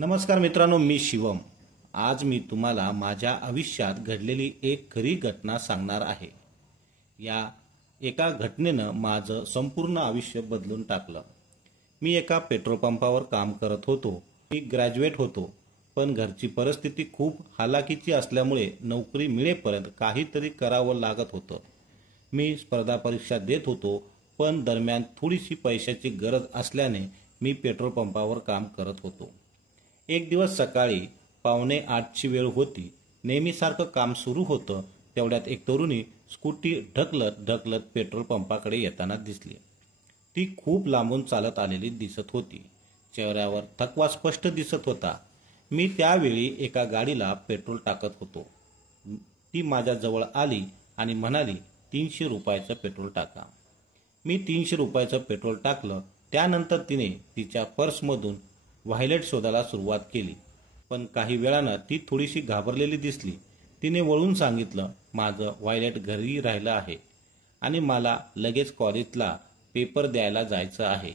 नमस्कार मित्रांनो, मी शिवम। आज मी तुम्हाला माझ्या आयुष्यात घडलेली एक खरी घटना सांगणार आहे। या एका घटनेनं माझं संपूर्ण आयुष्य बदलून टाकलं। मी एका पेट्रोल पंपावर काम करत होतो। मी ग्रॅज्युएट होतो, पण घरची परिस्थिती खूप हालाकीची असल्यामुळे नोकरी मिळेपर्यंत काहीतरी करावं लागत होतं। मी स्पर्धा परीक्षा देत होतो, पण दरम्यान थोडीशी पैशाची गरज असल्याने मी पेट्रोल पंपावर काम करत होतो। एक दिवस सकाळी 7:45ची वेळ होती। नेहमीसारखं काम सुरू होतं, तेवढ्यात एक तरुणी स्कूटी ढकलत ढकलत पेट्रोल पंपाकडे येताना दिसली। ती खूप लांबून चालत आलेली दिसत होती। चेहऱ्यावर थकवा स्पष्ट दिसत होता। मी त्यावेळी एका गाडीला पेट्रोल टाकत होतो। ती माझ्या जवळ आली आणि म्हणाली, 300 रुपयाचं पेट्रोल टाका। मी 300 रुपयाचं पेट्रोल टाकलं। त्यानंतर तिने तिच्या पर्समधून व्हॉलेट शोधायला सुरुवात केली, पण काही वेळानं ती थोडीशी घाबरलेली दिसली। तिने वळून सांगितलं, माझं व्हॉलेट घरी राहिलं आहे आणि मला लगेच कॉलेजला पेपर द्यायला जायचं आहे।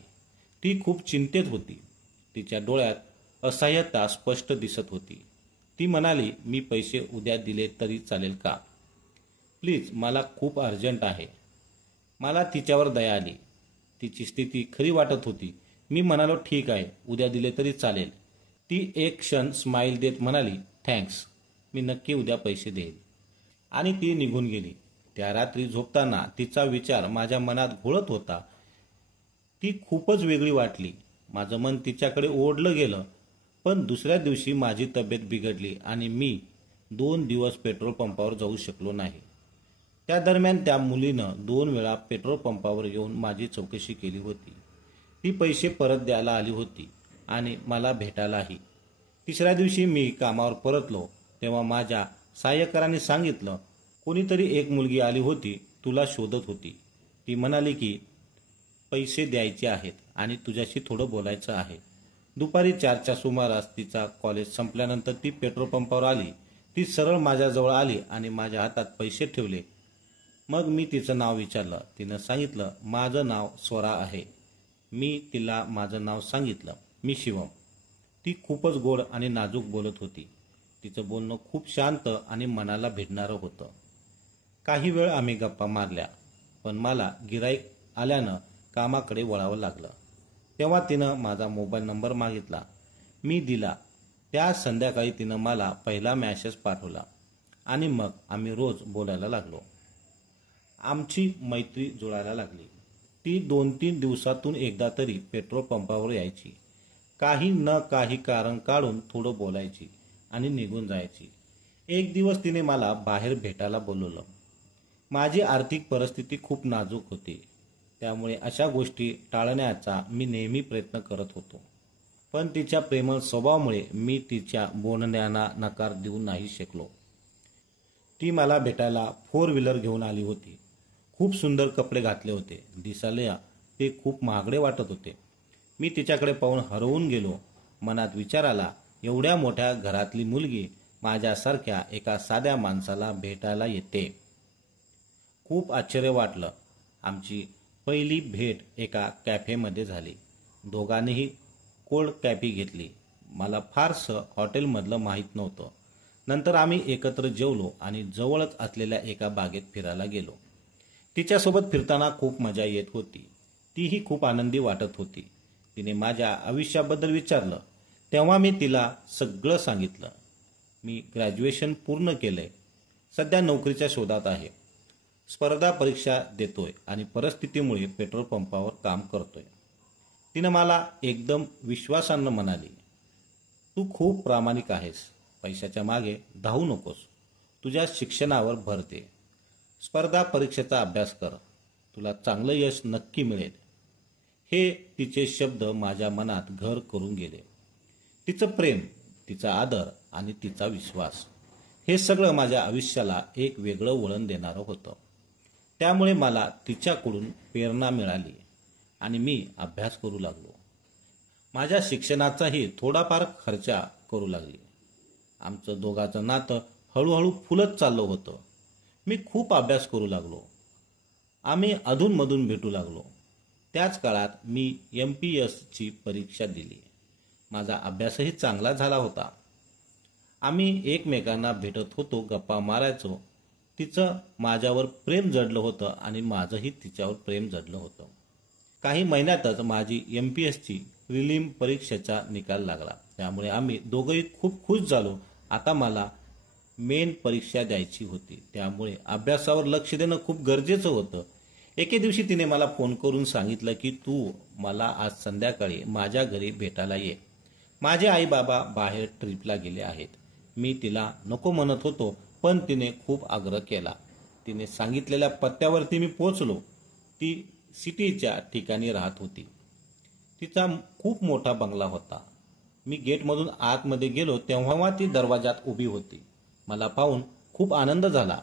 ती खूप चिंतेत होती। तिच्या डोळ्यात असहाय्यता स्पष्ट दिसत होती। ती म्हणाली, मी पैसे उद्या दिले तरी चालेल का? प्लीज, मला खूप अर्जंट आहे। मला तिच्यावर दया आली। तिची स्थिती खरी वाटत होती। मी म्हणालो, ठीक आहे, उद्या दिले तरी चालेल। ती एक क्षण स्माईल देत म्हणाली, थँक्स, मी नक्की उद्या पैसे देईन। आणि ती निघून गेली। त्या रात्री झोपताना तिचा विचार माझ्या मनात घोळत होता। ती खूपच वेगळी वाटली। माझं मन तिच्याकडे ओढलं गेलं। पण दुसऱ्या दिवशी माझी तब्येत बिघडली आणि मी 2 दिवस पेट्रोल पंपावर जाऊ शकलो नाही। त्या दरम्यान त्या मुलीनं 2 वेळा पेट्रोल पंपावर येऊन माझी चौकशी केली होती। ती पैसे परत द्यायला आली होती आणि मला भेटायलाही। तिसऱ्या दिवशी मी कामावर परतलो, तेव्हा माझ्या सहाय्यकरांनी सांगितलं, कोणीतरी एक मुलगी आली होती, तुला शोधत होती। ती म्हणाली की पैसे द्यायचे आहेत आणि तुझ्याशी थोडं बोलायचं आहे। दुपारी 4च्या सुमारास तिचा कॉलेज संपल्यानंतर ती पेट्रोल पंपावर आली। ती सरळ माझ्याजवळ आली आणि माझ्या हातात पैसे ठेवले। मग मी तिचं नाव विचारलं। तिनं सांगितलं, माझं नाव स्वरा आहे। मी तिला माझं नाव सांगितलं, मी शिवम। ती खूपच गोड आणि नाजूक बोलत होती। तिचं बोलणं खूप शांत आणि मनाला भिडणारं होतं। काही वेळ आम्ही गप्पा मारल्या, पण मला गिऱ्हाईक आल्यानं कामाकडे वळावं लागलं। तेव्हा तिनं माझा मोबाईल नंबर मागितला। मी दिला। त्या संध्याकाळी तिनं मला पहिला मेसेज पाठवला आणि मग आम्ही रोज बोलायला लागलो। आमची मैत्री जुळायला लागली। ती 2-3 दिवसातून एकदा तरी पेट्रोल पंपावर यायची। काही न काही कारण काढून थोडं बोलायची आणि निघून जायची। एक दिवस तिने मला बाहेर भेटायला बोलवलं। माझी आर्थिक परिस्थिती खूप नाजूक होती, त्यामुळे अशा गोष्टी टाळण्याचा मी नेहमी प्रयत्न करत होतो। पण तिच्या प्रेमळ स्वभावामुळे मी तिच्या बोलण्याला नकार देऊ नाही शकलो। ती मला भेटायला 4 व्हीलर घेऊन आली होती। खूप सुंदर कपडे घातले होते। दिसायला ते खूप महागडे वाटत होते। मी तिच्याकडे पाहून हरवून गेलो। मनात विचार आला, एवढ्या मोठ्या घरातली मुलगी माझ्यासारख्या एका साध्या माणसाला भेटायला येते। खूप आश्चर्य वाटलं। आमची पहिली भेट एका कॅफेमध्ये झाली। दोघांनीही कोल्ड कॉफी घेतली। मला फारसं हॉटेलमधलं माहीत नव्हतं। नंतर आम्ही एकत्र जेवलो आणि जवळच असलेल्या एका बागेत फिरायला गेलो। तिच्यासोबत फिरताना खूप मजा येत होती। तीही खूप आनंदी वाटत होती। तिने माझ्या आयुष्याबद्दल विचारलं, तेव्हा मी तिला सगळं सांगितलं। मी ग्रॅज्युएशन पूर्ण केलंय, सध्या नोकरीच्या शोधात आहे, स्पर्धा परीक्षा देतोय आणि परिस्थितीमुळे पेट्रोल पंपावर काम करतोय। तिनं मला एकदम विश्वासानं म्हणाली, तू खूप प्रामाणिक आहेस, पैशाच्या मागे धावू नकोस, तुझ्या शिक्षणावर भर दे, स्पर्धा परीक्षेचा अभ्यास कर, तुला चांगलं यश नक्की मिळेल। हे तिचे शब्द माझ्या मनात घर करून गेले। तिचं प्रेम, तिचा आदर आणि तिचा विश्वास, हे सगळं माझ्या आयुष्याला एक वेगळं वळण देणारं होतं। त्यामुळे मला तिच्याकडून प्रेरणा मिळाली आणि मी अभ्यास करू लागलो। माझ्या शिक्षणाचाही थोडाफार खर्च करू लागली। आमचं दोघांचं नातं हळूहळू फुलत चाललं होतं। मी खूप अभ्यास करू लागलो। आम्ही अधूनमधून भेटू लागलो। त्याच काळात मी MPSची परीक्षा दिली। माझा अभ्यासही चांगला झाला होता. आम्ही एकमेकांना भेटत होतो, गप्पा मारायचो. तिचं माझ्यावर प्रेम जडलं होतं आणि माझंही तिच्यावर प्रेम जडलं होतं. काही महिन्यातच माझी MPSC प्रिलिम परीक्षेचा निकाल लागला. त्यामुळे आम्ही दोघंही खूप खुश झालो. आता मला मेन परीक्षा द्यायची होती, त्यामुळे अभ्यासावर लक्ष देणं खूप गरजेचं होतं. एके दिवशी तिने मला फोन करून सांगितलं की तू मला आज संध्याकाळी माझ्या घरी भेटायला ये. माझे आई बाबा बाहेर ट्रिपला गेले आहेत. मी तिला नको म्हणत होतो, पण तिने खूप आग्रह केला. तिने सांगितलेल्या पत्त्यावरती मी पोहोचलो. ती सिटीच्या ठिकाणी राहत होती. तिचा खूप मोठा बंगला होता. मी गेटमधून आतमध्ये गेलो तेव्हा ती दरवाजात उभी होती. मला पाहून खूप आनंद झाला.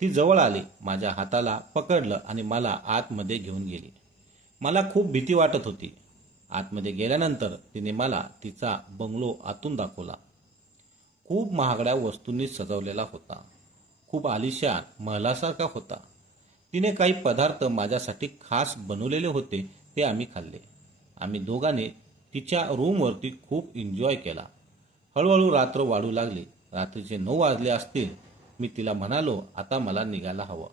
ती जवळ आली, माझ्या हाताला पकडलं आणि मला आतमध्ये घेऊन गेली. मला खूप भीती वाटत होती. आतमध्ये गेल्यानंतर तिने मला तिचा बंगलो आतून दाखवला. खूप महागड्या वस्तूंनी सजवलेला होता. खूप आलिशान महलासारखा होता. तिने काही पदार्थ माझ्यासाठी खास बनवलेले होते, ते आम्ही खाल्ले. आम्ही दोघांनी तिच्या रूमवरती खूप एन्जॉय केला. हळूहळू रात्र वाढू लागली. रात्रीचे 9 वाजले असतील. मी तिला म्हणालो, आता मला निघायला हवं.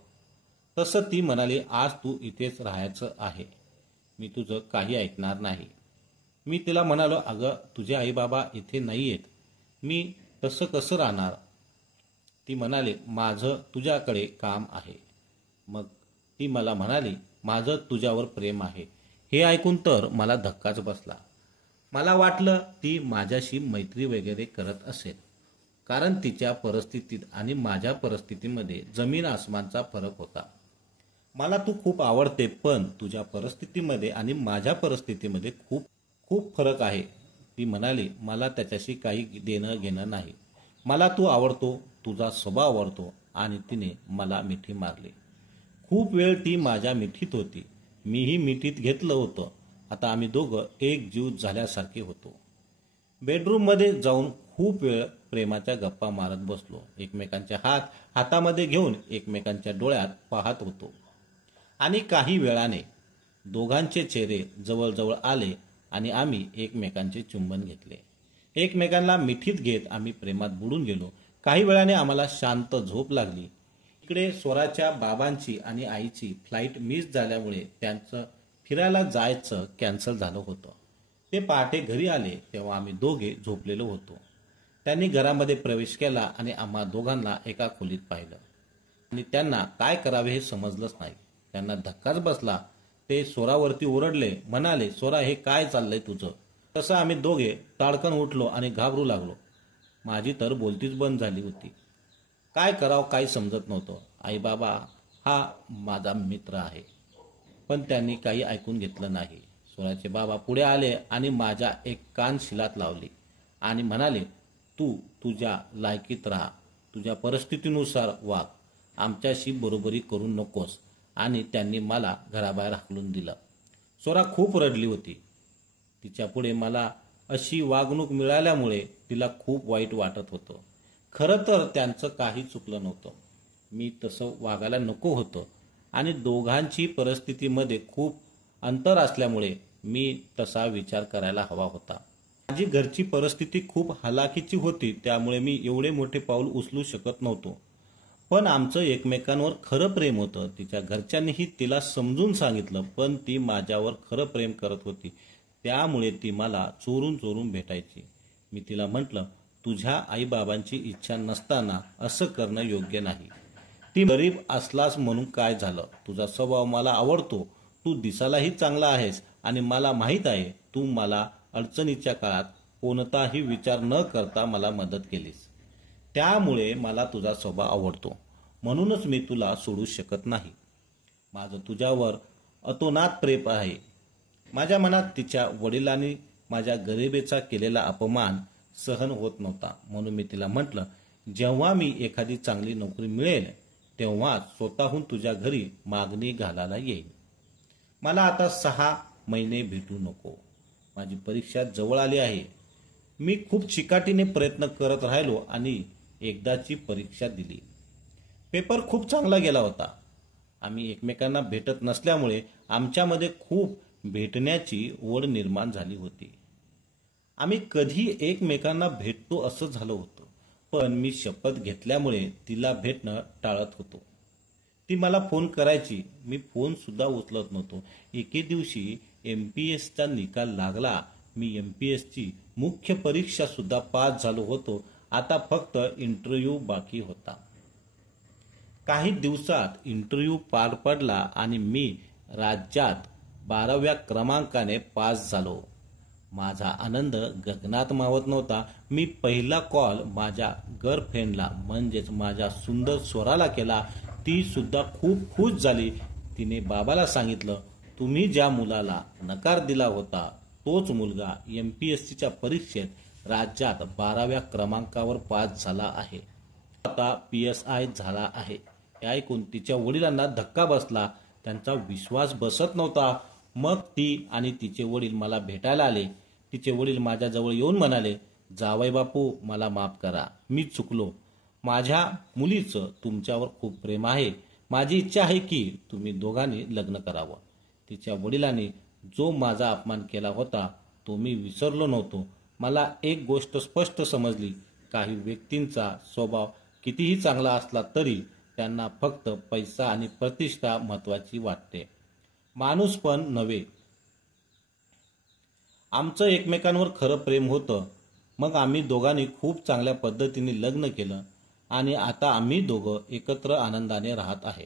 तसं ती म्हणाली, आज तू इथेच राहायचं आहे. मी तुझं काही ऐकणार नाही. मी तिला म्हणालो, अगं तुझे आई बाबा इथे नाही आहेत. मी तसं कसं राहणार? ती म्हणाली, माझं तुझ्याकडे काम आहे. मग ती मला म्हणाली, माझं तुझ्यावर प्रेम आहे. हे ऐकून तर मला धक्काच बसला. मला वाटलं ती माझ्याशी मैत्री वगैरे करत असेल, कारण तिच्या परिस्थितीत आणि माझ्या परिस्थितीमध्ये जमीन आसमानचा फरक होता. मला तू खूप आवडते, पण तुझ्या परिस्थितीमध्ये आणि माझ्या परिस्थितीमध्ये खूप खूप फरक आहे. ती म्हणाली, मला त्याच्याशी काही देणं घेणं नाही. मला तू आवडतो, तुझा स्वभाव आवडतो. आणि तिने मला मिठी मारली. खूप वेळ ती माझ्या मिठीत होती. मीही मिठीत घेतलं होतं. आता आम्ही दोघं एक जीव झाल्यासारखे होतो. बेडरूममध्ये जाऊन खूप वेळ प्रेमाच्या गप्पा मारत बसलो. एकमेकांचे हात हातामध्ये घेऊन एकमेकांच्या डोळ्यात पाहत होतो. आणि काही वेळाने दोघांचे चेहरे जवळजवळ आले आणि आम्ही एकमेकांचे चुंबन घेतले. एकमेकांना मिठीत घेत आम्ही प्रेमात बुडून गेलो. काही वेळाने आम्हाला शांत झोप लागली. इकडे स्वराच्या बाबांची आणि आईची फ्लाईट मिस झाल्यामुळे त्यांचं फिरायला जायचं कॅन्सल झालं होतं. ते पहाटे घरी आले तेव्हा आम्ही दोघे झोपलेलो होतो. त्यांनी घरामध्ये प्रवेश केला आणि आम्हा दोघांना एका खोलीत पाहिलं आणि त्यांना काय करावे हे समजलंच नाही. त्यांना धक्काच बसला. ते स्वरावरती ओरडले, म्हणाले, स्वरा हे काय चाललंय तुझं? तसं आम्ही दोघे ताडकन उठलो आणि घाबरू लागलो. माझी तर बोलतीच बंद झाली होती. काय करावं काही समजत नव्हतं. आई बाबा हा माझा मित्र आहे, पण त्यांनी काही ऐकून घेतलं नाही. स्वराचे बाबा पुढे आले आणि माझ्या एक कान शिलात लावली आणि म्हणाले, तू तुझ्या लायकीत राहा, तुझ्या परिस्थितीनुसार वाग, आमच्याशी बरोबरी करू नकोस. आणि त्यांनी मला घराबाहेर हाकलून दिलं. स्वरा खूप रडली होती. तिच्या पुढे मला अशी वागणूक मिळाल्यामुळे तिला खूप वाईट वाटत होतं. खरं तर त्यांचं काही चुकलं नव्हतं. मी तसं वागायला नको होतं आणि दोघांची परिस्थितीमध्ये खूप अंतर असल्यामुळे मी तसा विचार करायला हवा होता. माझी घरची परिस्थिती खूप हलाखीची होती, त्यामुळे मी एवढे मोठे पाऊल उचलू शकत नव्हतो. पण आमचं एकमेकांवर खरं प्रेम होतं. तिच्या घरच्यांनीही तिला समजून सांगितलं, पण ती माझ्यावर खरं प्रेम करत होती. त्यामुळे ती मला चोरून चोरून भेटायची. मी तिला म्हटलं, तुझ्या आईबाबांची इच्छा नसताना असं करणं योग्य नाही. ती गरीब असलास म्हणून काय झालं? तुझा स्वभाव मला आवडतो. तू दिसायलाही चांगला आहेस आणि मला माहीत आहे तू मला अडचणीच्या काळात कोणताही विचार न करता मला मदत केलीस. त्यामुळे मला तुझा स्वभाव आवडतो. म्हणूनच मी तुला सोडू शकत नाही. माझं तुझ्यावर अतोनात प्रेम आहे. माझ्या मनात तिच्या वडिलांनी माझ्या गरिबीचा केलेला अपमान सहन होत नव्हता. म्हणून मी तिला म्हटलं, जेव्हा मी एखादी चांगली नोकरी मिळेल तेव्हा स्वतःहून तुझ्या घरी मागणी घालायला येईल. मला आता 6 महिने भेटू नको. माझी परीक्षा जवळ आली आहे. मी खूप चिकाटीने प्रयत्न करत राहिलो आणि एकदाची परीक्षा दिली. पेपर खूप चांगला गेला होता. आम्ही एकमेकांना भेटत नसल्यामुळे आमच्यामध्ये खूप भेटण्याची ओढ निर्माण झाली होती. आम्ही कधी एकमेकांना भेटतो असं झालं होतं, पण मी शपथ घेतल्यामुळे तिला भेटणं टाळत होतो. ती मला फोन करायची, मी फोन सुद्धा उचलत नव्हतो. एके दिवशी MPSचा निकाल लागला. मी MPSची मुख्य परीक्षा सुद्धा पास झालो होतो. आता फक्त इंटरव्ह्यू बाकी होता. काही दिवसात इंटरव्ह्यू पार पडला आणि मी राज्यात 12व्या क्रमांकाने पास झालो. माझा आनंद गगनात मावत नव्हता. मी पहिला कॉल माझ्या गर्लफ्रेंडला म्हणजेच माझ्या सुंदर स्वराला केला. ती सुद्धा खूप खुश झाली. तिने बाबाला सांगितलं, तुम्ही ज्या मुलाला नकार दिला होता तोच मुलगा MPSCच्या परीक्षेत राज्यात 12व्या क्रमांकावर पास झाला आहे. आता PSI झाला आहे. हे ऐकून तिच्या वडिलांना धक्का बसला. त्यांचा विश्वास बसत नव्हता. मग ती आणि तिचे वडील मला भेटायला आले. तिचे वडील माझ्याजवळ येऊन म्हणाले, जावई बापू, मला माफ करा, मी चुकलो. माझ्या मुलीचं तुमच्यावर खूप प्रेम आहे. माझी इच्छा आहे की तुम्ही दोघांनी लग्न करावं. तिच्या वडिलांनी जो माझा अपमान केला होता तो मी विसरलो नव्हतो. मला एक गोष्ट स्पष्ट समजली, काही व्यक्तींचा स्वभाव कितीही चांगला असला तरी त्यांना फक्त पैसा आणि प्रतिष्ठा महत्वाची वाटते, माणूस पण नव्हे. आमचं एकमेकांवर खरं प्रेम होतं. मग आम्ही दोघांनी खूप चांगल्या पद्धतीने लग्न केलं आणि आता आम्ही दोघं एकत्र आनंदाने राहत आहे.